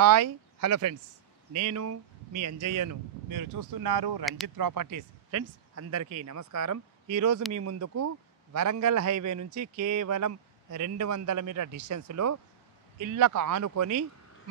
Hi hello friends, నేను మీ అంజయ్యను. మీరు చూస్తున్నారు రంజిత్ ప్రాపర్టీస్. ఫ్రెండ్స్ అందరికీ నమస్కారం. ఈరోజు మీ ముందుకు వరంగల్ హైవే నుంచి కేవలం 200 మీటర్ డిస్టెన్స్లో ఇళ్ళకు ఆనుకొని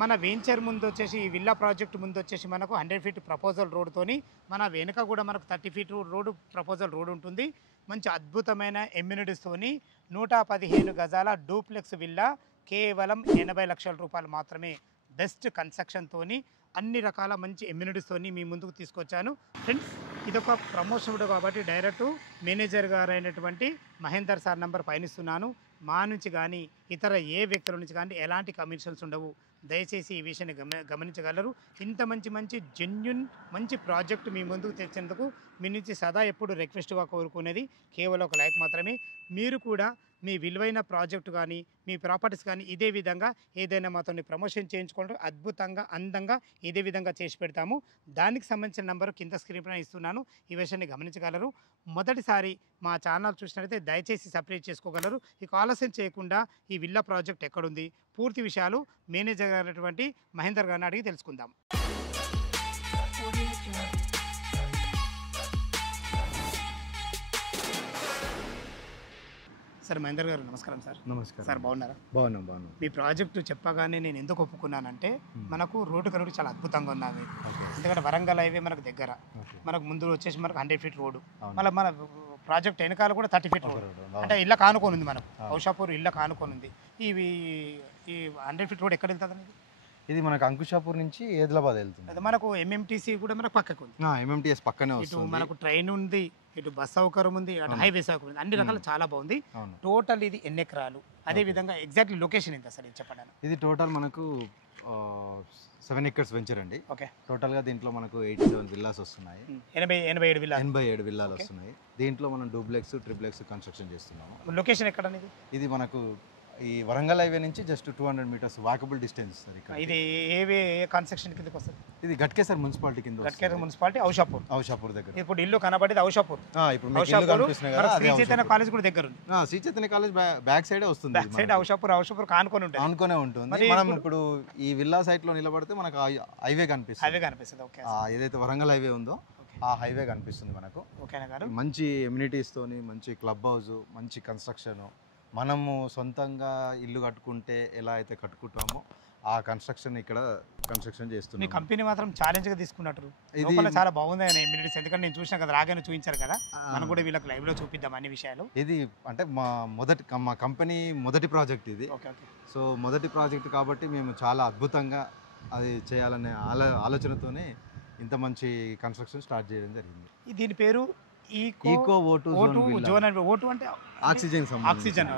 మన వెంచర్ ముందు వచ్చేసి ఈ విల్లా ప్రాజెక్ట్ ముందు వచ్చేసి మనకు 100 ఫీట్ ప్రపోజల్ రోడ్తోని మన వెనుక కూడా మనకు 30 ఫీట్ రోడ్ ప్రపోజల్ రోడ్ ఉంటుంది. మంచి అద్భుతమైన ఎమ్యూనిటీస్తోని 115 గజాల డూప్లెక్స్ విల్లా కేవలం 80 లక్షల రూపాయలు మాత్రమే. బెస్ట్ కన్స్ట్రక్షన్తోని అన్ని రకాల మంచి ఎమ్యూనిటీస్తోని మీ ముందుకు తీసుకొచ్చాను. ఫ్రెండ్స్ ఇదొక ప్రమోషన్ వీడియో కాబట్టి డైరెక్ట్ మేనేజర్ గారు అయినటువంటి మహేందర్ సార్ నంబర్ పయనిస్తున్నాను. మా నుంచి కానీ ఇతర ఏ వ్యక్తుల నుంచి కానీ ఎలాంటి కమిషన్స్ ఉండవు. దయచేసి ఈ విషయాన్ని గమనించగలరు. ఇంత మంచి జెన్యున్ మంచి ప్రాజెక్ట్ మీ ముందుకు తెచ్చేందుకు మీ నుంచి సదా ఎప్పుడు రిక్వెస్ట్గా కోరుకునేది కేవలం ఒక లైక్ మాత్రమే. మీరు కూడా మీ విలువైన ప్రాజెక్టు కానీ మీ ప్రాపర్టీస్ కానీ ఇదే విధంగా ఏదైనా మాతో ప్రమోషన్ చేయించుకుంటూ అద్భుతంగా అందంగా ఇదే విధంగా చేసి పెడతాము. దానికి సంబంధించిన నెంబరు కింద స్క్రీన్ పైన ఇస్తున్నాను. ఈ విషయాన్ని గమనించగలరు. మొదటిసారి మా ఛానల్ చూసినట్లయితే దయచేసి సబ్స్క్రైబ్ చేసుకోగలరు. ఇక ఆలస్యం చేయకుండా ఈ విల్లా ప్రాజెక్ట్ ఎక్కడుంది పూర్తి విషయాలు మేనేజర్ అయినటువంటి మహేందర్ గారిని అడిగి తెలుసుకుందాం. సార్ మహేందర్ గారు నమస్కారం. సార్ నమస్కారం సార్, బాగున్నారా? బాగున్నాం. మీ ప్రాజెక్టు చెప్పగానే నేను ఎందుకు ఒప్పుకున్నానంటే మనకు రోడ్డు కనుక చాలా అద్భుతంగా ఉన్నది. ఎందుకంటే వరంగల్ హైవే మనకు దగ్గర, మనకు ముందు వచ్చేసి మనకు 100 ఫీట్ రోడ్డు, మళ్ళీ మన ప్రాజెక్ట్ వెనకాల కూడా 30 ఫీట్ రోడ్, అంటే ఇళ్ళ కానుకొని ఉంది. మనకు ఔషాపూర్ ఇళ్ళ కానుకొని ఉంది. ఈ 100 ఫీట్ రోడ్ ఎక్కడ వెళ్తుంది అనేది? ఇది మనకు అంకుషాపూర్ నుంచి ఏదిలాబాద్ వెళ్తుంది. అది మనకు ఎంఎంటీసీ కూడా మనకు పక్కకు ఉంది. ఎంఎంటీఎస్ పక్కనే ఇటు వస్తుంది. మనకు ట్రైన్ ఉంది, ఇటు బస్ సౌకర్యం ఉంది, అటు హైవే సౌకర్యం ఉంది. అన్ని రకాలు చాలా బాగుంది. టోటల్ ఇది ఎన్ని ఎకరాలు, అదే విధంగా ఎగ్జాక్ట్లీ లొకేషన్ ఎంత సార్ ఇది చెప్పండి. ఇది టోటల్ మనకు 7 ఎకర్స్ వెంచర్ అండి. ఓకే, టోటల్ గా దీంట్లో మనకు 87 విల్లాస్ వస్తున్నాయి. 87 విల్లాలు వస్తున్నాయి. దీంట్లో మనం డూప్లెక్స్ ట్రిప్లెక్స్ కన్స్ట్రక్షన్ చేస్తున్నాము. లొకేషన్ ఎక్కడ అనేది? ఇది మనకు ఈ వరంగల్ హైవే నుంచి just 200 metres walkable distance sir. ఇది ఏ కన్స్ట్రక్షన్ కిందకి వస్తుంది? ఇది గట్కేసర్ మున్సిపాలిటీ కింద. గట్కేసర్ మున్సిపాలిటీ, ఔషాపూర్ దగ్గర. ఇప్పుడు ఇల్లు కనబడేది ఔషాపూర్. ఇప్పుడు మీకు ఇల్లు కనిపిస్తున్నాయి కదా, శ్రీ చైతన్య కాలేజ్ కూడా దగ్గర ఉంది. శ్రీ చైతన్య కాలేజ్ బ్యాక్ సైడే వస్తుంది. బ్యాక్ సైడ్ ఔషాపూర్ కానుకొని ఉంటుంది. అనుకునే ఉంటుంది. మనం ఇప్పుడు ఈ విల్లా సైట్ లో నిలబడితే మనకు హైవే కనిపిస్తుంది. ఓకే, ఏదైతే వరంగల్ హైవే ఉందో ఆ హైవే కనిపిస్తుంది మనకు. ఓకేనా గారు? మంచి ఎమ్యూనిటీస్ తోని మంచి క్లబ్ హౌస్, మంచి కన్స్ట్రక్షన్. మనము సొంతంగా ఇల్లు కట్టుకుంటే ఎలా అయితే కట్టుకుంటామో ఆ కన్స్ట్రక్షన్ ఇక్కడ కన్స్ట్రక్షన్ చేస్తున్నాం. మీ కంపెనీ మాత్రం ఛాలెంజ్ గా తీసుకున్నట్టు ఇది చాలా బాగుంది ఆయన ఎమ్యూనిటీస్. ఎందుకంటే నేను చూసిన కదా, రాగానే చూపించారు కదా, మనం కూడా వీళ్ళకి లైవ్ లో చూపిద్దాం అన్ని విషయాలు. ఇది అంటే మా కంపెనీ మొదటి ప్రాజెక్ట్ ఇది. సో మొదటి ప్రాజెక్ట్ కాబట్టి మేము చాలా అద్భుతంగా అది చేయాలనే ఆలోచనతోనే ఇంత మంచి కన్స్ట్రక్షన్ స్టార్ట్ చేయడం జరిగింది. దీని పేరు ఈకో ఓటు జోన్. ఓటు అంటే ఆక్సిజన్.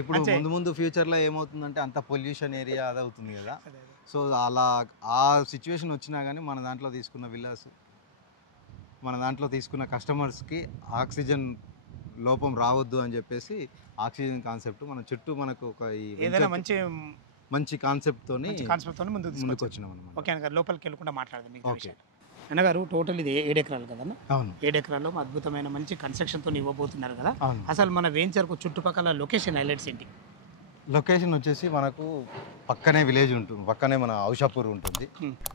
ఇప్పుడు ముందు ఫ్యూచర్ లో ఏమవుతుందంటే అంత పొల్యూషన్ ఏరియా అది అవుతుంది కదా. సో అలా ఆ సిచ్యువేషన్ వచ్చినా కానీ మన దాంట్లో తీసుకున్న విల్లాస్, మన దాంట్లో తీసుకున్న కస్టమర్స్కి ఆక్సిజన్ లోపం రావద్దు అని చెప్పేసి ఆక్సిజన్ కాన్సెప్ట్ మన చుట్టూ మనకు ఒక ఏదైనా మంచి కాన్సెప్ట్ తోని ముందుకు వచ్చినాం అన్నమాట. ఓకే అన్నగారు, లోపలికి వెళ్ళకుండా మాట్లాడదాం. అన్నగారు, టోటల్ ఇది 7 ఎకరాలు కదన్నా? అవును, 7 ఎకరాల్లో అద్భుతమైన మంచి కన్స్ట్రక్షన్తో ఇవ్వబోతున్నారు కదా. అసలు మన వెంచర్కు చుట్టుపక్కల లొకేషన్ హైలైట్స్ ఏంటి? లొకేషన్ వచ్చేసి మనకు పక్కనే విలేజ్ ఉంటుంది, పక్కనే మన ఔషాపూర్ ఉంటుంది.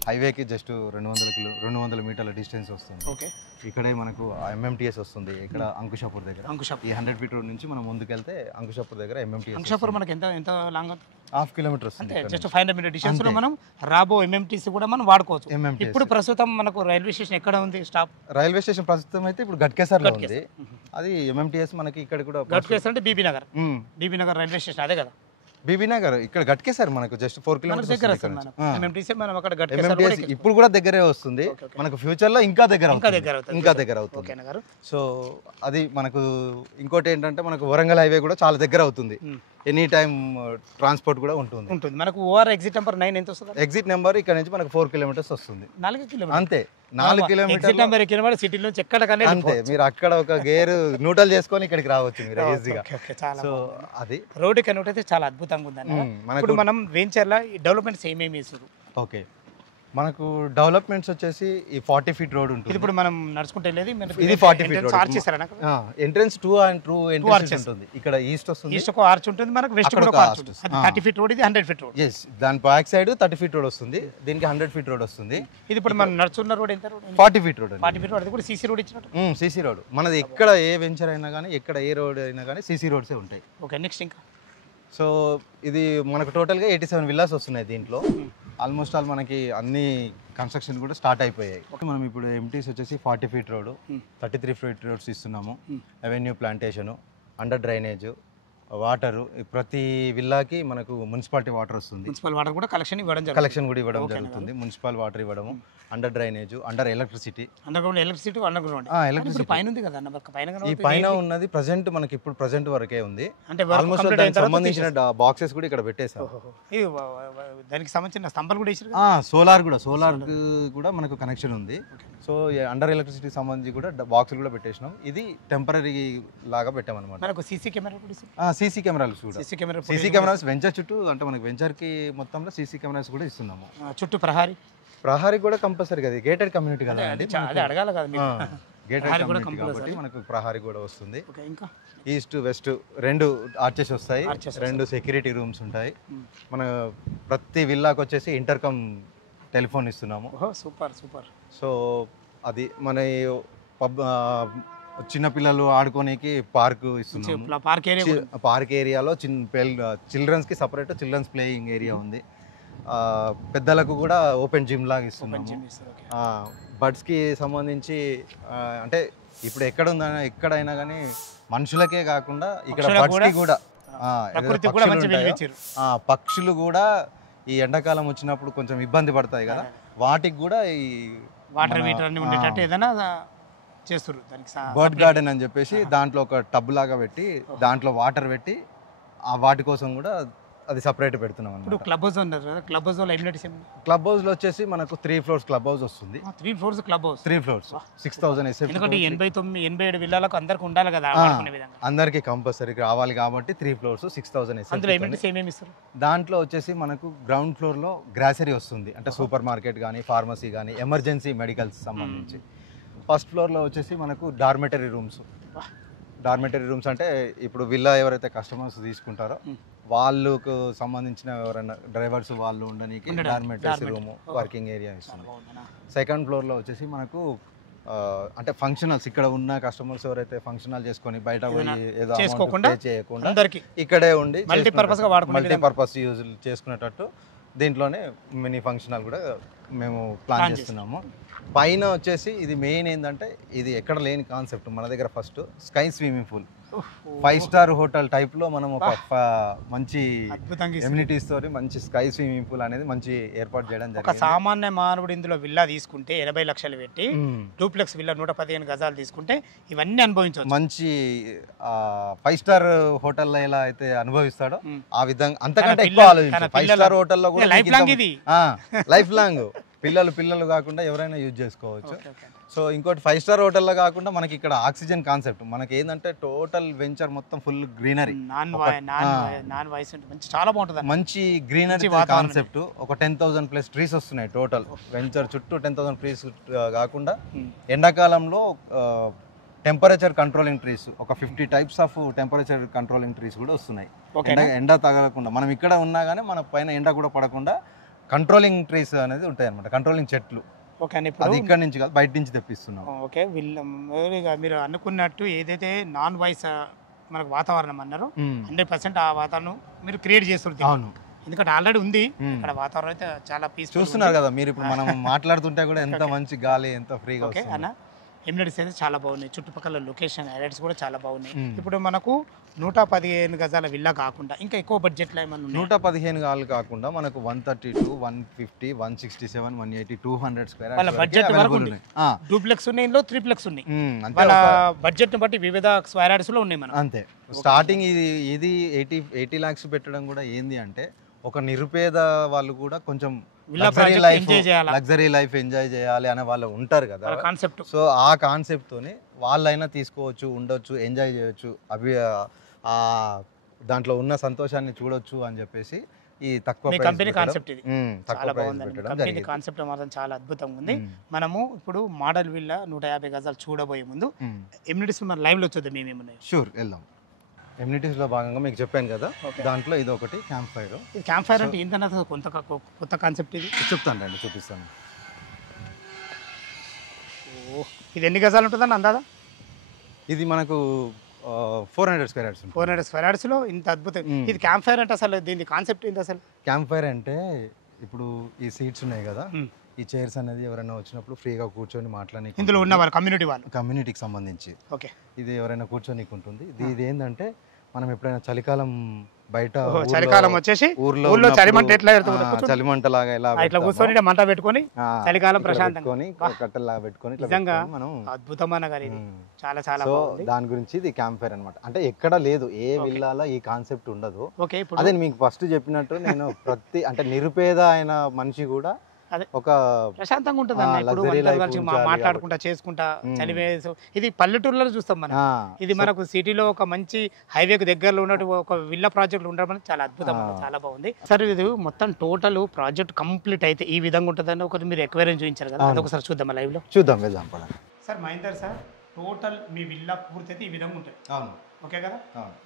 హైవేకి జస్ట్ 200 మీటర్ల డిస్టెన్స్ వస్తుంది. ఓకే, ఇక్కడే మనకు ఎంఎంటీఎస్ వస్తుంది. ఇక్కడ అంకుషాపూర్ దగ్గర. ఈ 100 ఫీట్ రోడ్ నుంచి మనం ముందుకెళ్తే అంకుషాపూర్ దగ్గర ఎంఎంటీఎస్. అంకుషాపూర్ మనకి ఎంత లాంగ్? 1/2 కిలోమీటర్ వస్తుంది. జస్ట్ 500 మీటర్ డిస్టెన్స్ లో మనం రాబో ఎంఎంటీసీ కూడా మనం వాడుకోవచ్చు. ఇప్పుడు ప్రస్తుతం మనకు రైల్వే స్టేషన్ ఎక్కడ ఉంది? స్టాప్ రైల్వే స్టేషన్ ప్రస్తుతం అయితే ఇప్పుడు గట్కేసర్ లో ఉంది. అది ఎంఎంటీఎస్ మనకి ఇక్కడ కూడా. గట్కేసర్ అంటే బీబీ నగర్ రైల్వే స్టేషన్ అదే కదా? బీబీ నగర్ ఇక్కడ గట్కేసర్ మనకు జస్ట్ 4 కిలోమీటర్స్ దగ్గర. ఇప్పుడు కూడా దగ్గరే వస్తుంది మనకు. ఫ్యూచర్ లో ఇంకా దగ్గర అవుతుంది. సో అది మనకు ఇంకోటి ఏంటంటే మనకు వరంగల్ హైవే కూడా చాలా దగ్గర అవుతుంది. ఎనీ టైం ట్రాన్స్పోర్ట్ కూడా ఉంటుంది. మనకు ఓఆర్ ఎగ్జిట్ నెంబర్ 9 ఎంత వస్తుంది? ఎగ్జిట్ నెంబర్ ఇక్కడ నుంచి మనకు 4 కిలోమీటర్స్ వస్తుంది. 4 కిలోమీటర్ అంతే. 4 కిలోమీటర్ సిటీ నుంచి ఎక్కడికనే అంతే. మీరు అక్కడ ఒక గేర్ న్యూట్రల్ చేసుకొని ఇక్కడికి రావచ్చు మీరు ఈజీగా. సో అది రోడ్డు కనెక్ట్ అయితే చాలా అద్భుతంగా ఉందన్న. ఇప్పుడు మనం వెంచర్ లో డెవలప్మెంట్స్ ఏమేమి చేస్తారు? ఓకే, మనకు డెవలప్మెంట్స్ వచ్చేసి ఈ 40 ఫీట్ రోడ్ ఉంటుంది. ఇప్పుడు మనం నడుచుకుంటే వెళ్ళేది ఇది 40 ఫీట్ రోడ్. ఆర్చ్ చేశారా? ఎంట్రన్స్ 2 ఎంట్రన్స్ ఉంటుంది. ఇక్కడ ఈస్ట్ వస్తుంది, ఈస్ట్ ఒక ఆర్చ్ ఉంటుంది, మనకు వెస్ట్ కూడా ఒక ఆర్చ్ ఉంటుంది. 30 ఫీట్ రోడ్, ఇది 100 ఫీట్ రోడ్. yes దాని బ్యాక్ సైడ్ 30 ఫీట్ రోడ్ వస్తుంది, దీనికి 100 ఫీట్ రోడ్ వస్తుంది. ఇది ఇప్పుడు మనం నడుచున్న రోడ్ ఎంత? 40 ఫీట్ రోడ్. 40 ఫీట్ రోడ్, అది కూడా సీసీ రోడ్ ఇచ్చినట్టు. సీసీ రోడ్ మనది. ఎక్కడ ఏ వెంచర్ అయినా కానీ, ఎక్కడ ఏ రోడ్ అయినా కానీ సీసీ రోడ్సే ఉంటాయి. ఓకే, నెక్స్ట్ ఇంకా సో ఇది మనకు టోటల్గా 87 విల్లాస్ వస్తున్నాయి దీంట్లో. ఆల్మోస్ట్ ఆల్ మనకి అన్ని కన్స్ట్రక్షన్ కూడా స్టార్ట్ అయిపోయాయి. మనం ఇప్పుడు ఎంటీస్ వచ్చేసి 40 ఫీట్ రోడ్, 33 ఫీట్ రోడ్స్ ఇస్తున్నాము. Avenue plantation, under drainage, water. ప్రతి విల్లాకి మనకు మున్సిపాలిటీ వాటర్ వస్తుంది. మున్సిపల్ వాటర్ కూడా కలెక్షన్ ఇవ్వడం జరుగుతుంది. మున్సిపల్ వాటర్ ఇవ్వడము, under drainage, under electricity. Under ground electricity, under ground electricity పైన ఉంది కదా అన్న, పైన ఈ పైన ఉన్నది ప్రెజెంట్ మనకి ఇప్పుడు ప్రెజెంట్ వరకే ఉంది. అంటే ఆల్మోస్ట్ దానికి సంబంధించిన బాక్సెస్ కూడా ఇక్కడ పెట్టేసాం. దానికి సంబంధించిన స్తంభాలు కూడా వేసారు. సోలార్ కూడా మనకు కనెక్షన్ ఉంది. సో అండర్ ఎలక్ట్రిసిటీ సంబంధించి కూడా బాక్సులు కూడా పెట్టేసినాం. ఇది టెంపరీ లాగా పెట్టామన్నమాట. మనకు సీసీ కెమెరా కూడా సీసీ కెమెరాలు కూడా, సీసీ కెమెరాస్ వెంచర్ చుట్టూ, అంటే మనకి వెంచర్ కి మొత్తంలో సీసీ కెమెరాస్ కూడా ఇస్తున్నాము. చుట్టూ ప్రహారీ కూడా కంపల్సరీ కదా, గేటెడ్ కమ్యూనిటీ కదా, అడగాలి కదా, గేటెడ్ కమ్యూనిటీ కాబట్టి మనకు ప్రహారీ కూడా వస్తుంది. ఈస్ట్ వెస్ట్ 2 ఆర్చెస్ వస్తాయి, 2 సెక్యూరిటీ రూమ్స్ ఉంటాయి. మన ప్రతి విల్లాకి వచ్చేసి ఇంటర్కమ్ టెలిఫోన్ ఇస్తున్నాము. సూపర్. సో అది మన చిన్నపిల్లలు ఆడుకోనికి పార్క్ ఇస్తున్నాము. పార్క్ ఏరియాలో చిల్డ్రన్స్ కి సపరేట్ చిల్డ్రన్స్ ప్లేయింగ్ ఏరియా ఉంది. పెద్దలకు కూడా ఓపెన్ జిమ్ లాగా ఇస్తున్నాము. బర్డ్స్ కి సంబంధించి అంటే ఇప్పుడు ఎక్కడైనా కానీ మనుషులకే కాకుండా ఇక్కడ బర్డ్స్ కి కూడా పక్షులు కూడా ఈ ఎండాకాలం వచ్చినప్పుడు కొంచెం ఇబ్బంది పడతాయి కదా, వాటికి కూడా ఈ వాటర్ మీటర్ అన్ని ఉండేటట్టు ఏదైనా చేస్తారు. దానికి బర్డ్ గార్డెన్ అని చెప్పేసి దాంట్లో ఒక టబ్ లాగా పెట్టి దాంట్లో వాటర్ పెట్టి వాటి కోసం కూడా అది సపరేట్ పెడుతున్నాం. ఇప్పుడు క్లబ్ హౌస్ ఉన్నారు కదా, క్లబ్ హౌస్ లో క్లబ్ హౌస్ లో వచ్చేసి మనకు 3 ఫ్లోర్స్ క్లబ్ హౌస్ వస్తుంది. 3 floors club house, 3 floors 6000 SF. ఎందుకంటే 87 విల్లాలకు అందరికి ఉండాలి కదా, అందరికి కంపల్సరీ రావాలి కాబట్టి 3 ఫ్లోర్స్ 6000 SF. అందులో ఏమేమి ఇస్తారు? దాంట్లో వచ్చేసి మనకు గ్రౌండ్ ఫ్లోర్ లో గ్రాసరీ వస్తుంది, అంటే సూపర్ మార్కెట్ కానీ, ఫార్మసీ కానీ, ఎమర్జెన్సీ మెడికల్స్ సంబంధించి. ఫస్ట్ ఫ్లోర్ లో వచ్చేసి మనకు డార్మెటరీ రూమ్స్. అంటే ఇప్పుడు విల్లా ఎవరైతే కస్టమర్స్ తీసుకుంటారో వాళ్ళకు సంబంధించిన ఎవరైనా డ్రైవర్స్ వాళ్ళు ఉండడానికి డార్మెటరీ రూమ్, వర్కింగ్ ఏరియా ఇస్తుంది. సెకండ్ ఫ్లోర్ లో వచ్చేసి మనకు అంటే ఫంక్షనల్స్, ఇక్కడ ఉన్న కస్టమర్స్ ఎవరైతే ఫంక్షనల్ చేసుకొని బయట ఏదో చేయకుండా ఇక్కడే ఉండి మల్టీపర్పస్ యూజ్ చేసుకునేటట్టు దీంట్లోనే మినీ ఫంక్షనల్ కూడా మేము ప్లాన్ చేస్తున్నాము. పైన వచ్చేసి ఇది మెయిన్ ఏంటంటే, ఇది ఎక్కడ లేని కాన్సెప్ట్ మన దగ్గర. First sky swimming pool, 5 star hotel type లో మనం ఒక మంచి ఎమ్యూనిటీస్ తోటి మంచి స్కై స్విమ్మింగ్ పూల్ అనేది మంచి ఏర్పాటు చేయడం జరిగింది. ఒక సామాన్య మానవుడు ఇందులో విల్లా తీసుకుంటే 80 లక్షలు పెట్టి డూప్లెక్స్ విల్లా 115 గజాలు తీసుకుంటే ఇవన్నీ అనుభవించవచ్చు. మంచి 5 స్టార్ హోటల్లో ఎలా అయితే అనుభవిస్తాడో ఆ విధంగా, అంతకంటే ఎక్కువ ఆలోచించాలి. 5 స్టార్ హోటల్లో కూడా లైఫ్ లాంగ్ పిల్లలు కాకుండా ఎవరైనా యూజ్ చేసుకోవచ్చు. సో ఇంకోటి 5 స్టార్ హోటల్లో కాకుండా మనకి ఇక్కడ ఆక్సిజన్ కాన్సెప్ట్ మనకి ఏంటంటే టోటల్ వెంచర్ మొత్తం ఫుల్ గ్రీనరీ, చాలా బాగుంటుంది, మంచి గ్రీనరీ కాన్సెప్ట్. ఒక 10,000 ప్లస్ ట్రీస్ వస్తున్నాయి టోటల్ వెంచర్ చుట్టూ. 10,000 ట్రీస్ కాకుండా ఎండాకాలంలో టెంపరేచర్ కంట్రోలింగ్ ట్రీస్, ఒక 50 types of temperature controlling trees కూడా వస్తున్నాయి. ఎండ తగలకుండా, మనం ఇక్కడ ఉన్నా కానీ మన పైన ఎండ కూడా పడకుండా కంట్రోలింగ్ ట్రీస్ అనేది ఉంటాయి అన్నమాట, కంట్రోలింగ్ చెట్లు. అది ఇక్కడ నుంచి కాదు, బయట నుంచి తెప్పిస్తున్నాం. ఓకే, మీరు అనుకున్నట్టు ఏదైతే నాన్ వాయిస్ మనకు వాతావరణం అన్నారు 100% ఆ వాతావరణం మీరు క్రియేట్ చేస్తుంది. అవును, ఎందుకంటే ఆల్రెడీ ఉంది ఇక్కడ వాతావరణం అయితే చాలా పీస్ఫుల్. చూస్తున్నారు కదా మీరు, ఇప్పుడు మనం మాట్లాడుతుంటే కూడా ఎంత మంచి గాలి, ఎంత ఫ్రీగా. ఓకే అన్న, ఎమ్యూనిటీస్ అయితే చాలా బాగున్నాయి, చుట్టుపక్కల లొకేషన్ హైలైట్స్ కూడా చాలా బాగున్నాయి. ఇప్పుడు మనకు 115 గజాల విల్లా కాకుండా ఇంకా ఎక్కువ బడ్జెట్లో ఏమన్నా 115 గజాలు కాకుండా మనకు 132, 150, 167, 180, 200 స్క్వేర్ వాళ్ళ బడ్జెట్ వరకు ఉన్నాయి. డూప్లెక్స్ ఉన్నాయి, ఇందులో త్రీప్లెక్స్ ఉన్నాయి. వాళ్ళ బడ్జెట్ బట్టి వివిధ స్క్వేర్ యార్డ్స్ లో ఉన్నాయి మనం. అంతే, స్టార్టింగ్ ఇది 80 lakhs పెట్టడం కూడా ఏంది అంటే, ఒక నిరుపేద వాళ్ళు కూడా కొంచెం లగ్జరీ లైఫ్ ఎంజాయ్ చేయాలి అనే వాళ్ళు ఉంటారు కదా కాన్సెప్ట్. సో ఆ కాన్సెప్ట్ తోని వాళ్ళైనా తీసుకోవచ్చు, ఉండొచ్చు, ఎంజాయ్ చేయొచ్చు, దాంట్లో ఉన్న సంతోషాన్ని చూడొచ్చు అని చెప్పేసి ఈ తక్కువ మీ price కంపెనీ పెట్టడం. కాన్సెప్ట్ ఇది తక్కువ చాలా ప్రైస్ బాగుందండి. మీ పెట్టడం కంపెనీ జరిగింది. కాన్సెప్ట్ మాత్రం చాలా అద్భుతంగా ఉంది. మనము ఇప్పుడు మోడల్ విల్లా 150 గజాలు చూడబోయే ముందు ఎమ్యూనిటీస్ మన లైవ్లో చూద్దాం ఏమేమి షూర్ వెళ్దాం. ఎమ్యూనిటీస్ లో భాగంగా మీకు చెప్పాను కదా, Okay. దాంట్లో ఇది ఒకటి క్యాంప్ ఫైర్. ఇది క్యాంప్ ఫైర్ అంటే ఏంటన్నా కొత్త కాన్సెప్ట్ ఇది. చెప్తాను రండి, చూపిస్తాను. ఇది ఎన్ని గజాలు ఉంటుందని అందాదా? ఇది మనకు 400 స్క్వేర్ యార్డ్స్. 400 స్క్వేర్ యార్డ్స్లో ఇంత అద్భుతం. ఇది క్యాంప్ ఫైర్ అంటే అసలు దీని కాన్సెప్ట్ ఏంటి అసలు? క్యాంప్ ఫైర్ అంటే ఇప్పుడు ఈ సీట్స్ ఉన్నాయి కదా, ఈ చైర్స్ అనేది ఎవరైనా వచ్చినప్పుడు ఫ్రీగా కూర్చొని మాట్లాడి ఇందులో ఉన్న వాళ్ళు కమ్యూనిటీకి సంబంధించి ఓకే ఇది ఎవరైనా కూర్చొని ఉంటుంది. ఇది ఏంటంటే మనం ఎప్పుడైనా చలికాలం బయట చలికాలం వచ్చేసి ఊర్లో చలిమంట ఎట్లా చలిమంట లాగా ఇలా ఇట్లా కూర్చొని మంట పెట్టుకొని చలికాలం ప్రశాంతంగా కట్టెలాగా పెట్టుకొని నిజంగా మనం అద్భుతమైన గారి చాలా చాలా సో బాగుంది. దాని గురించి ఇది క్యాంప్ ఫైర్ అనమాట. అంటే ఎక్కడ లేదు, ఏ విల్లాలో ఈ కాన్సెప్ట్ ఉండదు. ఓకే, అదే మీకు ఫస్ట్ చెప్పినట్టు నేను అంటే నిరుపేద అయిన మనిషి కూడా అదే ఒక ప్రశాంతంగా ఉంటుంది అన్న. ఇప్పుడు అందరూ కలిసి మాట్లాడుకుంటా చేసుకుంటా చలివేసు ఇది పల్లెటూరులో చూస్తాం మనం. ఇది మనకు సిటీలో ఒక మంచి హైవేకి దగ్గరలో ఉన్నట్టు ఒక విల్లా ప్రాజెక్ట్ ఉండడం చాలా అద్భుతం, చాలా బాగుంది. సార్ ఇది మొత్తం టోటల్ ప్రాజెక్ట్ కంప్లీట్ అయితే ఈ విధంగా ఉంటుందని ఒకటి మీరు ఎక్వేరియం చూపించారు కదా, అదొకసారి చూద్దాం లైవ్ లో. చూద్దాం, వెళ్దాం పదండి. సార్ మహేందర్ సార్, టోటల్ మీ విల్లా పూర్తి అయితే ఈ విధంగా ఉంటుంది. అవును, ఓకే కదా.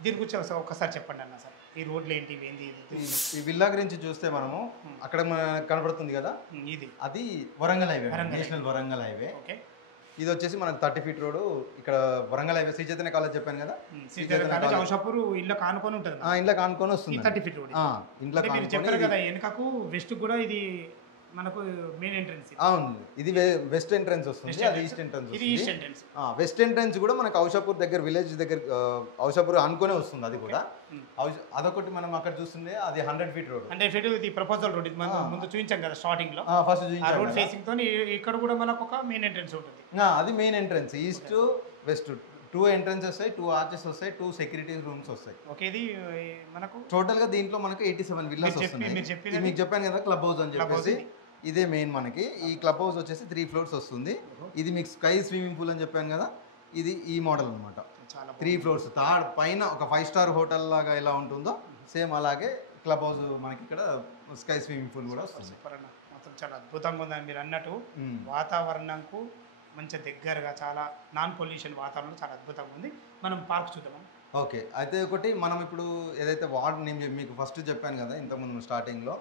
దీని గురించి ఒకసారి చెప్పండి అన్న సార్, ఈ రోడ్లు ఏంటి ఏంది? ఈ విల్లా గురించి చూస్తే మనము అక్కడ మనకు కనబడుతుంది కదా, ఇది అది Warangal highway, national Warangal highway. Okay, ఇది వచ్చేసి మనకు 30 ఫీట్ రోడ్. ఇక్కడ వరంగల్ హైవే శ్రీ చైతన్య కాలేజ్ చెప్పాను కదా, ఔషాపూర్ ఇల్లు కానుకొని ఉంటుంది. ఇంట్లో కానుకొని వస్తుంది 30 ఫీట్ రోడ్. ఇంట్లో మీరు చెప్పారు కదా వెనుకకు వెస్ట్ కూడా ఇది మనకు మెయిన్ ఎంట్రన్స్. అవును, ఇది వెస్ట్ ఎంట్రన్స్ వస్తుంది, అది ఈస్ట్ ఎంట్రన్స్. ఇది ఈస్ట్ ఎంట్రన్స్. వెస్ట్ ఎంట్రన్స్ కూడా మనకు ఔషాపూర్ దగ్గర, విలేజ్ దగ్గర ఔషాపూర్ అనుకునే వస్తుంది అది కూడా. అదొకటి మనం అక్కడ చూస్తుండే, అది 100 ఫీట్ రోడ్. 100 ఫీట్ ఇది ప్రపోజల్ రోడ్. ఇది మనం ముందు చూపించాం కదా స్టార్టింగ్ లో, ఫస్ట్ ఆ రోడ్ ఫేసింగ్ తో ఇక్కడ కూడా మనకు ఒక మెయిన్ ఎంట్రన్స్ ఉంటుంది. అది main entrance. East west 2 entrance వస్తాయి, 2 ఆర్చెస్ వస్తాయి, 2 సెక్యూరిటీ రూమ్స్ వస్తాయి. ఓకే, ఇది మనకు టోటల్ గా దీంట్లో మనకు 87 విల్లాస్ వస్తున్నాయి. మీకు చెప్పాను కదా క్లబ్ హౌస్ అని చెప్పేసి, ఇదే మెయిన్ మనకి. ఈ క్లబ్ హౌస్ వచ్చేసి 3 ఫ్లోర్స్ వస్తుంది. ఇది మీకు స్కై స్విమ్మింగ్ పూల్ అని చెప్పాను కదా, ఇది ఈ మోడల్ అనమాట. 3 ఫ్లోర్స్, పైన ఒక 5 స్టార్ హోటల్ లాగా ఎలా ఉంటుందో సేమ్ అలాగే క్లబ్ హౌస్ మనకి ఇక్కడ స్కై స్విమ్మింగ్ పూల్ కూడా వస్తుంది. మొత్తం చాలా అద్భుతంగా ఉందని మీరు అన్నట్టు. వాతావరణంకు మంచి దగ్గరగా చాలా నాన్ పొల్యూషన్ వాతావరణం చాలా అద్భుతంగా ఉంది. మనం పార్క్ చూద్దాం. ఓకే, అయితే ఒకటి మనం ఇప్పుడు ఏదైతే వార్డ్ నేను మీకు ఫస్ట్ చెప్పాను కదా ఇంతకుముందు స్టార్టింగ్లో,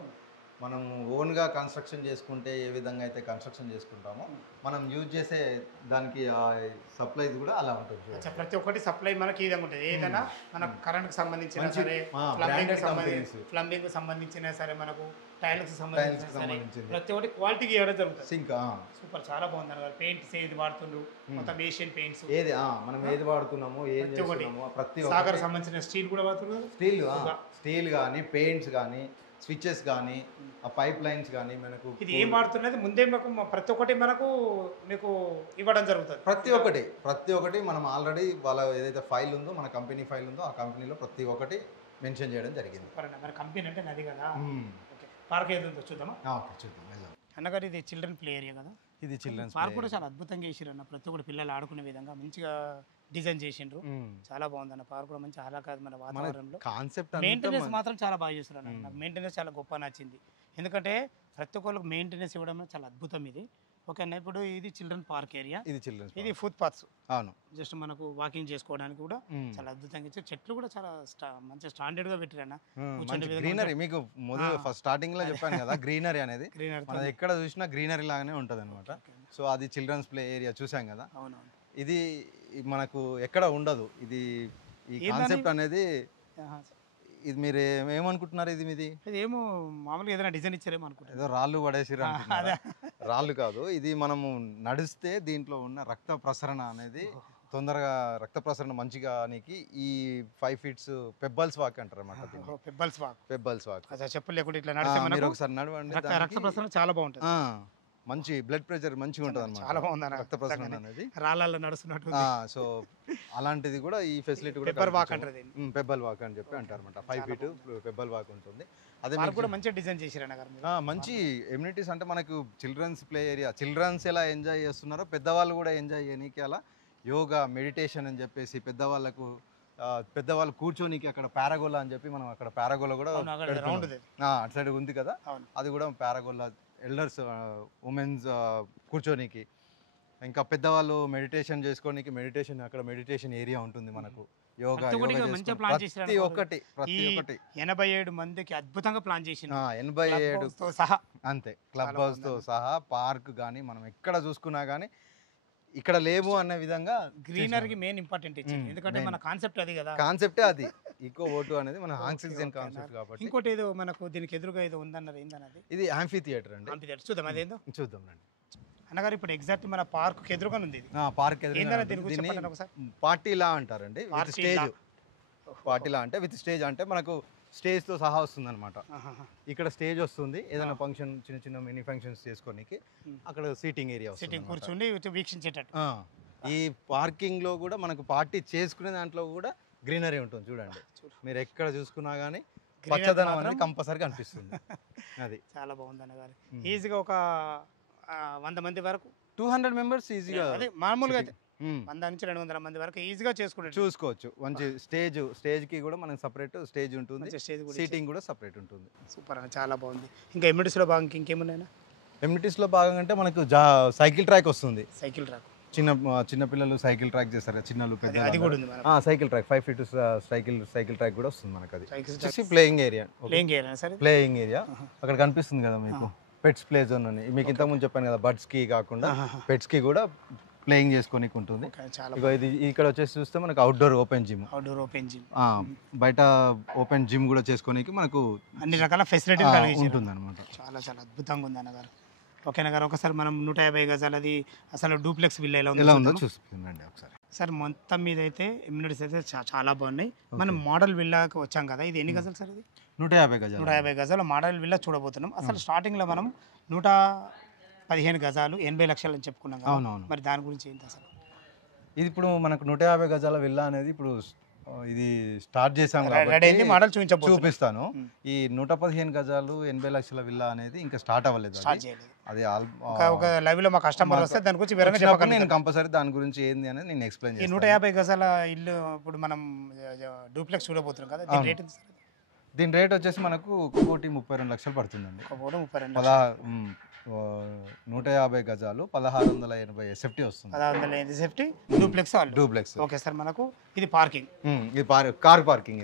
మనం ఓన్గా కన్స్ట్రక్షన్ చేసుకుంటే ఏ విధంగా అయితే కన్స్ట్రక్షన్ చేసుకుంటామో మనం యూజ్ చేసే దానికి సప్లైస్ కూడా అలా ఉంటుంది. ప్రతి ఒక్కటి సప్లై మనకి ఈ విధంగా ఉంటుంది. ఏదైనా మనకు కరెంట్కి సంబంధించిన సరే, ప్లంబింగ్ సంబంధించిన సరే, మనకు టైల్స్ సంబంధించిన ప్రతి ఒక్కటి క్వాలిటీకి ఇవ్వడం జరుగుతుంది. ఇంకా సూపర్, చాలా బాగుంది అన్నమాట. పెయింట్స్ ఏది వాడుతుండ్రు, మొత్తం ఏషియన్ పెయింట్స్ ఏది మనం ఏది వాడుతున్నామో, ఏం చేస్తున్నామో ప్రతి సాగర్ సంబంధించిన స్టీల్ కూడా వాడుతున్నారు. స్టీల్ కానీ, పెయింట్స్ కానీ, స్విచెస్ కానీ, ఆ పైప్ లైన్స్ కానీ మనకు ఇది ఏం వాడుతున్నది ముందే మనకు ప్రతి ఒక్కటి మనకు మీకు ఇవ్వడం జరుగుతుంది. ప్రతి ఒక్కటి మనం ఆల్రెడీ వాళ్ళ ఏదైతే ఫైల్ ఉందో, మన కంపెనీ ఫైల్ ఉందో, ఆ కంపెనీలో ప్రతి ఒక్కటి మెన్షన్ చేయడం జరిగింది. మరి కంపెనీ అంటే నది కదా. ఓకే, పార్క్ ఏది ఉందో చూద్దామా? ఓకే, చూద్దాం, వెళ్దాం. అన్నగారు ఇది చిల్డ్రన్ ప్లే ఏరియా కదా, ఇది చిల్డ్రన్స్ పార్క్ కూడా చాలా అద్భుతంగా చేసిర్రు అన్న. ప్రతి ఒక్కటి పిల్లలు ఆడుకునే విధంగా మంచిగా డిజైన్ చేసిండ్రు. చాలా బాగుంది అన్న. పార్క్ కూడా మంచి ఆహ్లాదమైన వాతావరణంలో. కాన్సెప్ట్ మెయింటెనెన్స్ మాత్రం చాలా బాగా చేస్తారు అన్న. నాకు మెయింటెనెన్స్ చాలా గొప్ప నచ్చింది. ఎందుకంటే ప్రతి ఒక్కరికి మెయింటెనెన్స్ ఇవ్వడం చాలా అద్భుతం ఇది. ఓకే అన్న, ఇప్పుడు ఇది చిల్డ్రన్ పార్క్ ఏరియా, ఇది ఫుట్ పాత్స్. అవును, జస్ట్ మనకు వాకింగ్ చేసుకోవడానికి కూడా చాలా అద్భుతంగా ఇచ్చారు. చెట్లు కూడా చాలా మంచి స్టాండర్డ్ గా పెట్టారన్న. గ్రీనరీ మీకు ఫస్ట్ స్టార్టింగ్ లో చెప్పాను కదా, గ్రీనరీ అనేది మనది ఎక్కడ చూసినా గ్రీనరీ లాగానే ఉంటది అనమాట. సో అది చిల్డ్రన్స్ ప్లే ఏరియా చూసాం కదా. అవునవును, ఇది మనకు ఎక్కడ ఉండదు. ఇది ఈ కాన్సెప్ట్ అనేది ఇది మీరు ఏమనుకుంటున్నారు? ఇది మీది ఏమో మామూలుగా ఏదైనా డిజైన్ ఇచ్చారేమో అనుకుంటా. ఏదో రాళ్ళు పడేసిరు. రాళ్ళు కాదు, ఇది మనము నడిస్తే దీంట్లో ఉన్న రక్త ప్రసరణ అనేది తొందరగా, రక్త ప్రసరణ మంచిగా నీకు ఈ 5 ఫీట్స్ పెబ్బల్స్ వాక్ అంటారు అన్నమాట. పెబ్బల్స్ వాక్ చెప్పులు లేకుండా ఇట్లా నడిస్తే మనకు ఒకసారి నడవండి, రక్త ప్రసరణ చాలా బాగుంటుంది. మంచి బ్లడ్ ప్రెషర్ మంచిగా ఉంటుంది అన్నమాట. చాలా బాగుంది రక్త ప్రసరణ అనేది రాళ్ళల్లో నడుస్తున్నట్టు. సో అలాంటిది కూడా ఈ ఫెసిలిటీ కూడా పెబ్బల్ వాక్ అంటారు, పెబ్బల్ వాక్ అని చెప్పి అంటారు అనమాట. 5 ఫీట్ పెబ్బల్ వాక్ ఉంటుంది. అదే కూడా మంచి డిజైన్ చేసిరన్న. మంచి ఎమ్యూనిటీస్ అంటే మనకు చిల్డ్రన్స్ ప్లే ఏరియా. చిల్డ్రన్స్ ఎలా ఎంజాయ్ చేస్తున్నారో పెద్దవాళ్ళు కూడా ఎంజాయ్ చేయనీకి అలా యోగా, మెడిటేషన్ అని చెప్పేసి పెద్దవాళ్ళకు పెద్దవాళ్ళు కూర్చోనికి అక్కడ పారాగోలా అని చెప్పి మనం అక్కడ పారాగోలా కూడా అటు సైడ్ ఉంది కదా, అది కూడా పారాగోలా ఎల్డర్స్ ఉమెన్స్ కూర్చోనికి. ఇంకా పెద్దవాళ్ళు మెడిటేషన్ చేసుకోనికి అక్కడ మెడిటేషన్ ఏరియా ఉంటుంది మనకు. యోగా ప్రతి ఒక్కటి 87 మందికి అద్భుతంగా ప్లాన్ చేసిన 87 సహా అంతే, క్లబ్ హౌస్ తో సహా. పార్క్ కానీ మనం ఎక్కడ చూసుకున్నా కానీ ఇక్కడ లేవు అనే విధంగా గ్రీనరీకి మెయిన్ ఇంపార్టెంట్ ఇచ్చింది. ఎందుకంటే మన కాన్సెప్ట్ అది కదా, కాన్సెప్టే అది. ఈకో ఓటు అనేది మన ఆక్సిజన్ కాన్సెప్ట్ కాబట్టి. ఇంకోటి ఏదో మనకు దీనికి ఎదురుగా ఏదో ఉందన్నారు, ఏందన్నది? ఇది యాంఫీ థియేటర్ అండి. చూద్దాం అదేందో చూద్దాం రండి. అన్నగారు ఇప్పుడు ఎగ్జాక్ట్ మన పార్క్ ఎదురుగా ఉంది. పార్క్ పార్టీలా అంటారండి. With stage. పార్టీలా అంటే విత్ స్టేజ్ అంటే మనకు స్టేజ్ తో సహా వస్తుంది అనమాట. ఇక్కడ స్టేజ్ వస్తుంది, ఏదైనా ఫంక్షన్ చిన్న చిన్న మినీ ఫంక్షన్స్ చేసుకోనికి అక్కడ సీటింగ్ ఏరియా వస్తుంది, కూర్చుండి వీక్షించేటట్టు. ఈ పార్కింగ్ లో కూడా మనకు పార్టీ చేసుకునే దాంట్లో కూడా గ్రీనరీ ఉంటుంది చూడండి. మీరు ఎక్కడ చూసుకున్నా కానీ పచ్చదనం అనేది కంపల్సరీ కనిపిస్తుంది. అది చాలా బాగుంది అన్నగారు. ఈజీగా ఒక 100 మంది వరకు 200 మెంబర్స్ ఈజీగా, అదే మామూలుగా 100 నుంచి 200 మంది వరకు ఈజీగా చూసుకోవచ్చు. మంచి స్టేజ్ కి కూడా మనకి సపరేట్ స్టేజ్ ఉంటుంది, సీటింగ్ కూడా సపరేట్ ఉంటుంది. సూపర్ అన్న, చాలా బాగుంది. ఇంకా ఎమ్యూనిటీస్ లో భాగంగా ఇంకేమున్నాయా? ఎమ్యూనిటీస్ లో భాగంగా అంటే మనకు సైకిల్ ట్రాక్ వస్తుంది. సైకిల్ ట్రాక్ చిన్న పిల్లలు సైకిల్ ట్రాక్ చేస్తారు, చిన్నలు పెద్ద cycle track 5 feet cycle track కూడా వస్తుంది మనకు. అది ప్లేయింగ్ ఏరియా అక్కడ కనిపిస్తుంది కదా మీకు, పెట్స్ ప్లే జోన్ అని. మీకు ఇంతకుముందు చెప్పాను కదా, బర్డ్స్ కి కాకుండా పెట్స్ కి కూడా ప్లేయింగ్ చేసుకోనికి ఉంటుంది. ఇది ఇక్కడ వచ్చేసి చూస్తే మనకు అవుట్డోర్ ఓపెన్ జిమ్ బయట ఓపెన్ జిమ్ కూడా చేసుకోనికి మనకు అన్ని రకాల ఫెసిలిటీస్ ఉంటుంది అనమాట. చాలా చాలా అద్భుతంగా ఉంది అన్నగారు. ఓకేనా గారు, ఒకసారి మనం 150 గజాలది అసలు డూప్లెక్స్ విల్లా ఎలా ఉందో చూస్తుందండి ఒకసారి. సార్ మొత్తం మీద అయితే ఇమ్యూనిటీస్ అయితే చాలా బాగున్నాయి. మనం మోడల్ విల్లాకి వచ్చాం కదా, ఇది ఎన్ని గజాలు సార్? ఇది 150 గజాల మోడల్ విల్లా చూడబోతున్నాం. అసలు స్టార్టింగ్ లో మనం 115 గజాలు 80 లక్షలు అని చెప్పుకున్నాం కదా, మరి దాని గురించి ఏంటి అసలు? ఇది ఇప్పుడు మనకు 150 గజాల విల్లా అనేది ఇప్పుడు ఇది స్టార్ట్ చేసాం మోడల్ చూపిస్తాను. ఈ 115 గజాలు 80 లక్షల విల్లా అనేది ఇంకా స్టార్ట్ అవ్వలేదు. అది ఒక లైవ్ లో మా కస్టమర్ వస్తే దాని గురించి వివరంగా చెప్పండి. నేను కంపల్సరీ దాని గురించి ఏంది అనేది నేను ఎక్స్ప్లెయిన్ చేస్తాను. 150 గజాల ఇల్లు ఇప్పుడు మనం డూప్లెక్స్ చూడబోతున్నాం కదా, దీని రేట్ ఎంత సార్? దీని రేట్ వచ్చేసి మనకు 1,32 లక్షలు పడుతుందండి. 150 గజాలు 1680 SFT వస్తుంది. 1680 SFT డూప్లెక్స్. ఓకే సార్, మనకు ఇది పార్కింగ్, ఇది కార్ పార్కింగ్.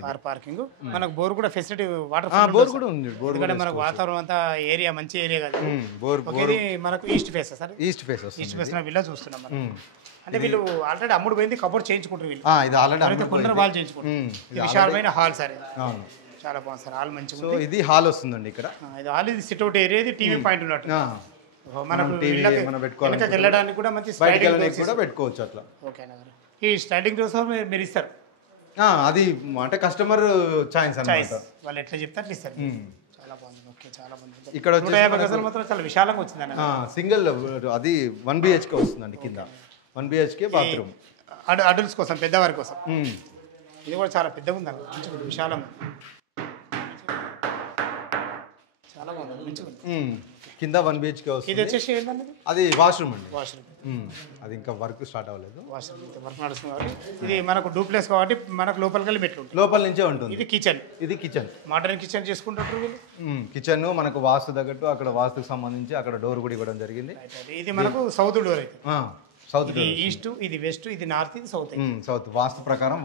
మనకు బోర్ కూడా ఫెసిలిటీ, వాటర్ బోర్ కూడా ఉంది. ఎందుకంటే మనకు వాతావరణం అంతా ఏరియా మంచి ఏరియా కదా. ఇది మనకు east face sir, east face villa చూస్తున్నాం మనం. అంటే వీళ్ళు ఆల్రెడీ అమ్ముడు పోయింది, కబోర్డ్ చేయించుకుంటారు వీళ్ళు. ఇది ఆల్రెడీ కొందరు వాళ్ళు చేయించుకుంటారు. విశాలమైన హాల్ సార్, చాలా బాగుంది సార్. హాల్ మంచిగా. సో ఇది హాల్ వస్తుందండి ఇక్కడ. ఇది హాల్, ఇది సిట్అవుట్ ఏరియా, ఇది టీవీ పాయింట్ ఉన్నట్టు. మనకు వెళ్ళడానికి కూడా మంచి కూడా పెట్టుకోవచ్చు అట్లా. ఓకేనా, ఈ స్టాండింగ్ డోర్స్ మీరు ఇస్తారు? అది అంటే కస్టమర్ చాయిస్ అన్నమాట, వాళ్ళు ఎట్లా చెప్తే అట్లా ఇస్తారు. చాలా బాగుంది. ఓకే, చాలా బాగుంది. ఇక్కడ 150 గజాలు మాత్రం చాలా విశాలంగా వచ్చింది అన్న. సింగిల్ అది 1 BHK వస్తుందండి. కింద 1 BHK బాత్రూమ్, అడల్ట్స్ కోసం, పెద్దవారి కోసం. ఇది కూడా చాలా పెద్దగా ఉంది అన్న, మంచిగా విశాలంగా, చాలా బాగుంది, మంచిగా ఉంది. కింద 1 BHK వస్తుంది. ఇది వచ్చేసి ఏంటంటే అది వాష్రూమ్ అండి. వాష్రూమ్ అది ఇంకా వర్క్ స్టార్ట్ అవ్వలేదు. వాష్రూమ్ వర్క్ నడుస్తుంది కాబట్టి ఇది మనకు డూప్లెక్స్ కాబట్టి మనకు లోపలికి వెళ్ళి మెట్లు ఉంటాయి. లోపల నుంచే ఉంటుంది. ఇది కిచెన్ మోడర్న్ కిచెన్ చేసుకుంటారు వీళ్ళు. కిచెన్ మనకు వాస్తు తగ్గట్టు అక్కడ వాస్తుకు సంబంధించి అక్కడ డోర్ కూడా ఇవ్వడం జరిగింది. ఇది మనకు సౌత్ డోర్ అయితే, సౌత్ ఈస్ట్, ఇది వెస్ట్, ఇది నార్త్, ఇది సౌత్. వాస్తు ప్రకారం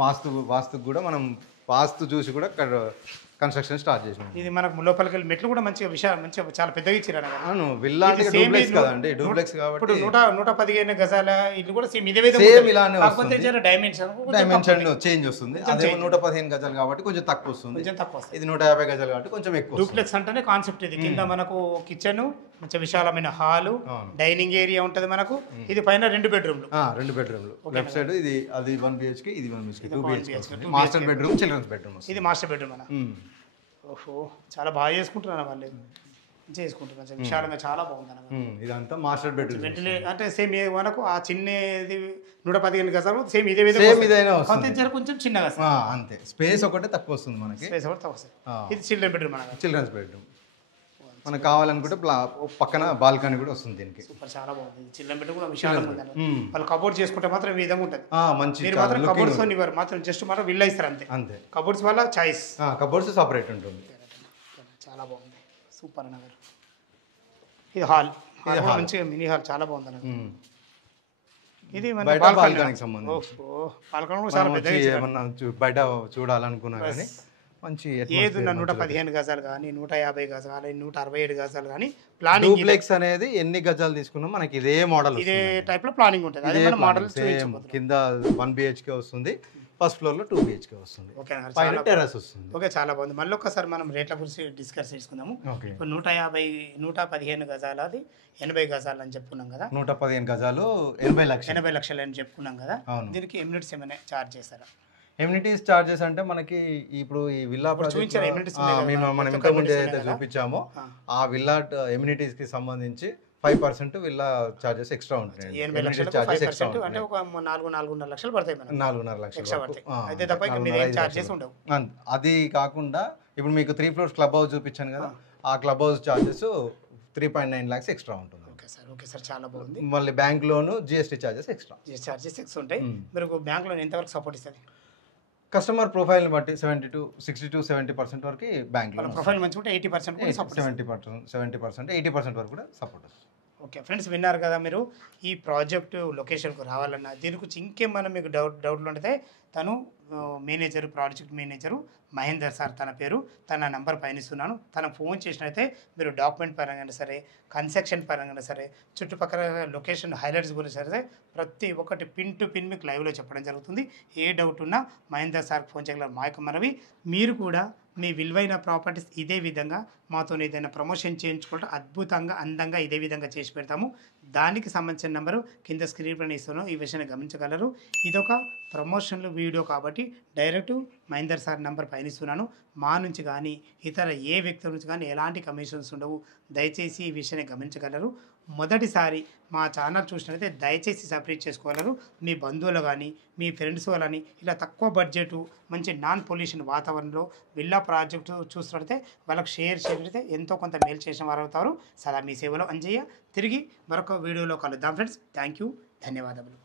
వాస్తుకు కూడా మనం వాస్తు చూసి కూడా కన్స్ట్రక్షన్ స్టార్ట్ చేసినాం. ఇది మనకు లోపలికి వెళ్ళి మెట్లు కూడా మంచిగా మంచిగా చాలా పెద్దగా ఇచ్చారు. అవును, విల్లా అంటే డూప్లెక్స్ కదండి, డూప్లెక్స్ కాబట్టి. ఇప్పుడు 115 గజాల ఇల్లు కూడా సేమ్ ఇదే ఇలానే వస్తుంది. డైమెన్షన్ చేంజ్ వస్తుంది. అదే 115 గజాలు కాబట్టి కొంచెం తక్కువ వస్తుంది. ఇది 150 గజాలు కాబట్టి కొంచెం ఎక్కువ. డూప్లెక్స్ అంటేనే కాన్సెప్ట్ ఇది. కింద మనకు కిచెన్, మంచి విశాలమైన హాలు, డైనింగ్ ఏరియా ఉంటది మనకు. ఇది పైన 2 బెడ్రూమ్లు. 2 బెడ్రూమ్లు. లెఫ్ట్ సైడ్ ఇది అది 1 BHK, ఇది 1 BHK, 2 BHK. Master bedroom, children's bedroom. ఇది మాస్టర్ బెడ్రూమ్ అన్న. ఓహో, చాలా బాగా చేసుకుంటున్నారు వాళ్ళు, చేసుకుంటున్నారు విశాలంగా, చాలా బాగుంది అన్న. ఇదంతా మాస్టర్ బెడ్రూమ్. అంటే సేమ్ మనకు ఆ చిన్నది 115 గజాలు సేమ్ ఇదే కొంచెం చిన్నగా అంతే. స్పేస్ ఒకటే తక్కువ వస్తుంది మనకి. స్పేస్ ఒకటి తక్కువ వస్తుంది. ఇది చిల్డ్రన్ బెడ్రూమ్ అన్న. Children's bedroom. మనకు కావాలనుకుంటే పక్కన బాల్కనీ కూడా వస్తుంది దీనికి. సూపర్, చాలా బాగుంది. చిల్లంబెట్ట కూడా విశాలంగా ఉంది. వాళ్ళు కబోర్డ్ చేసుకుంటే మాత్రం ఈ విధంగా ఉంటుంది. మంచి మీరు మాత్రం కబోర్డ్స్ ఇవ్వరు, మాత్రం జస్ట్ మాత్రం విల్ ఇస్తారు అంతే. అంతే, కబోర్డ్స్ వల్ల చాయిస్, కబోర్డ్స్ సపరేట్ ఉంటుంది. చాలా బాగుంది, సూపర్ అన్నగారు. ఇది హాల్, మంచిగా మినీ హాల్, చాలా బాగుంది అన్నగారు. ఇది బాల్కనీకి సంబంధించి బాల్కనీ కూడా చాలా పెద్దగా ఏమన్నా బయట చూడాలనుకున్నా కానీ మంచి ఏదున్న 115 గజాలు కానీ 150 గజాలు కానీ 167 గజాలు కానీ ప్లానింగ్. డూప్లెక్స్ అనేది ఎన్ని గజాలు తీసుకున్నా మనకి ఇదే మోడల్, ఇదే టైప్ లో ప్లానింగ్ ఉంటుంది. అదే మన మోడల్ సేమ్ కింద 1 BHK వస్తుంది, ఫస్ట్ ఫ్లోర్ లో 2 BHK వస్తుంది, పైన టెర్రస్ వస్తుంది. ఓకే, చాలా బాగుంది. మళ్ళీ ఒకసారి మనం రేట్ల గురించి డిస్కస్ చేసుకుందాము. ఇప్పుడు 115 గజాలు, అది 80 గజాలు అని చెప్పుకున్నాం కదా. 115 గజాలు 80 లక్షలు అని చెప్పుకున్నాం కదా. దీనికి ఎమ్యూనిటీస్ ఏమైనా చార్జ్ చేస్తారా? ఎమ్యూనిటీస్ చార్జెస్ అంటే మనకి ఇప్పుడు ఈ విల్లా మనం ఇంతకుముందు ఏదైతే చూపించామో ఆ విల్లా ఎమ్యూనిటీస్ కి సంబంధించి 5% విల్లా చార్జెస్ ఎక్స్ట్రా ఉంటాయి. 80 లక్షలు 5% అంటే ఒక 4.5 లక్షలు పడతాయి. 4.5 లక్షలు అయితే తప్ప ఇక మీద ఏం చార్జెస్ ఉండవు. అది కాకుండా ఇప్పుడు మీకు 3 floors క్లబ్ హౌస్ చూపించాను కదా, ఆ club house charges 3.9 lakhs extra ఉంటుంది. ఓకే సార్, చాలా బాగుంది. మళ్ళీ bank loan GST charges extra. Charges extra ఉంటాయి. మీరు బ్యాంక్ లోన్ ఎంతవరకు సపోర్ట్ ఇస్తుంది? కస్టమర్ ప్రొఫైల్ ని బట్టి 60-70% వరకు బ్యాంక్ లో ప్రొఫైల్ మంచిగా ఉంటే 80% 70% 80% వరకు కూడా సపోర్ట్ వస్తుంది. ఓకే ఫ్రెండ్స్, విన్నారు కదా మీరు. ఈ ప్రాజెక్టు లొకేషన్కు రావాలన్నా దీని గురించి ఇంకేమన్నా మీకు డౌట్లు ఉంటే తను manager, project manager Mahender sir, తన పేరు, తన నెంబర్ పైన ఇస్తున్నాను. తన ఫోన్ చేసినైతే మీరు డాక్యుమెంట్ పరంగా సరే, కన్స్ట్రక్షన్ పరంగా సరే, చుట్టుపక్కల లొకేషన్ హైలైట్స్ గురించి సరే ప్రతి ఒక్కటి పిన్ టు పిన్ మీకు లైవ్లో చెప్పడం జరుగుతుంది. ఏ డౌట్ ఉన్నా మహేందర్ సార్కి ఫోన్ చేయగలరు. మా యొక్క మనవి, మీరు కూడా మీ విలువైన ప్రాపర్టీస్ ఇదే విధంగా మాతో ఏదైనా ప్రమోషన్ చేయించుకుంటే అద్భుతంగా, అందంగా ఇదే విధంగా చేసి పెడతాము. దానికి సంబంధించిన నెంబరు కింద స్క్రీన్ పైన ఇస్తున్నాను, ఈ విషయాన్ని గమనించగలరు. ఇదొక ప్రమోషన్లు వీడియో కాబట్టి డైరెక్ట్ మహేందర్ సార్ నెంబర్ పైన ఇస్తున్నాను. మా నుంచి కానీ ఇతర ఏ వ్యక్తుల నుంచి కానీ ఎలాంటి కమిషన్స్ ఉండవు. దయచేసి ఈ విషయాన్ని గమనించగలరు. మొదటిసారి మా ఛానల్ చూసినట్లయితే దయచేసి సపరేట్ చేసుకోగలరు. మీ బంధువులు కానీ, మీ ఫ్రెండ్స్ వాళ్ళని ఇలా తక్కువ బడ్జెట్ మంచి నాన్ పొల్యూషన్ వాతావరణంలో విల్లా ప్రాజెక్టు చూసినట్లయితే వాళ్ళకి షేర్ చేయగలిగితే ఎంతో కొంత మేలు చేసిన వారు అవుతారు. సదా మీ సేవలో అంజయ్య. తిరిగి మరొక వీడియోలో కలుద్దాం ఫ్రెండ్స్. థ్యాంక్ యూ, ధన్యవాదములు.